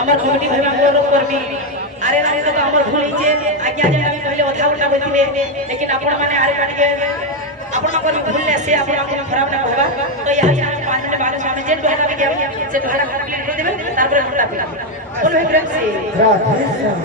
আমার কমিটি ভাবে অনুরোধ করবি আরে না তো আমার ভুল হইছে আজ্ঞা যে আমি কইলে কথা উল্টা বলতিলে लेकिन आपण माने आरे काटिके आपण को भूल ले से आपण को खराब ना होगा तो यह 5 मिनट बाद सामने जे टोहरा भी गया से टोहरा कर देबे तारपर मोटा पिला बोल भाई प्रेम से